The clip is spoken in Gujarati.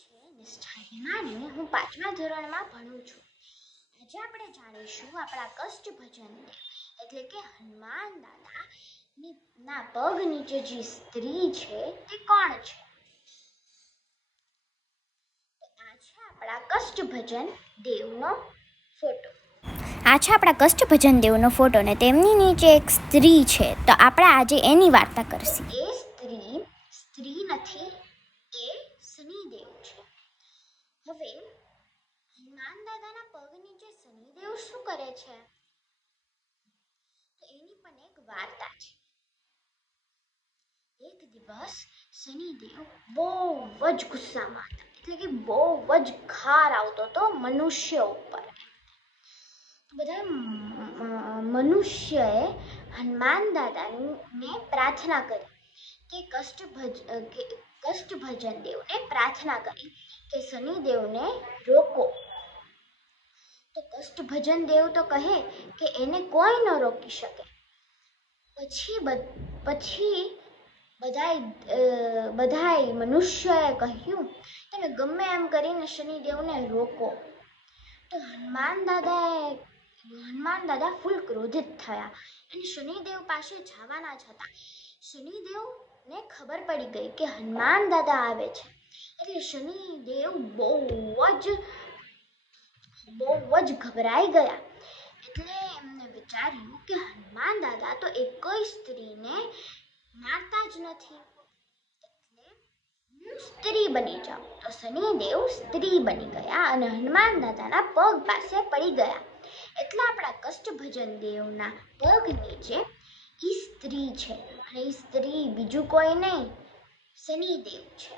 છે નિષ્ઠા હિમાણી. હું 5મા ધોરણમાં ભણું છું. આજે આપણે જાણીશું આપણા કષ્ટભંજન એટલે કે હનુમાન દાદા ના પગ નીચે જે સ્ત્રી છે તે કોણ છે? આ છે આપણા કષ્ટભંજન દેવનો ફોટો. આ છે આપણા કષ્ટભંજન દેવનો ફોટો ને તેમની નીચે એક સ્ત્રી છે. તો આપણે આજે એની વાર્તા કરશું. એ સ્ત્રી નથી, એ શનિદેવ છે. હવે હનુમાન દાદાના પગ નીચે શનિદેવ શું કરે છે? તો એની પણ એક વાર્તા છે. એક દિવસ શનિદેવ બહુ જ ગુસ્સામાં હતા, એટલે કે બહુ જ ખાર આવતો હતો મનુષ્ય ઉપર. બધા મનુષ્યએ હનુમાન દાદાને પ્રાર્થના કરી કે કષ્ટભંજન દેવને પ્રાર્થના કરી કે શનિદેવને રોકો. તો કષ્ટભંજન દેવ તો કહે કે એને કોઈ ન રોકી શકે. પછી બધાય મનુષ્યએ કહ્યું તમે ગમે એમ કરીને શનિદેવને રોકો. તો હનુમાન દાદા ફૂલ ક્રોધિત થયા અને શનિદેવ પાસે જવાના જ હતા. શનિદેવને ખબર પડી ગઈ કે હનુમાન દાદા આવે છે, એટલે શનિદેવ બહુ જ ગભરાઈ ગયા. એટલે એમને વિચાર્યું કે હનુમાન દાદા તો એકેય સ્ત્રીને મારતા જ નથી, એટલે હું સ્ત્રી બની જાઉં. તો શનિદેવ સ્ત્રી બની ગયા અને હનુમાન દાદાના પગ પાસે પડી ગયા. એટલે આપણા કષ્ટભંજન દેવના પગ નીચે ઈ સ્ત્રી છે અને ઈ સ્ત્રી બીજું કોઈ નહીં, શનિદેવ છે.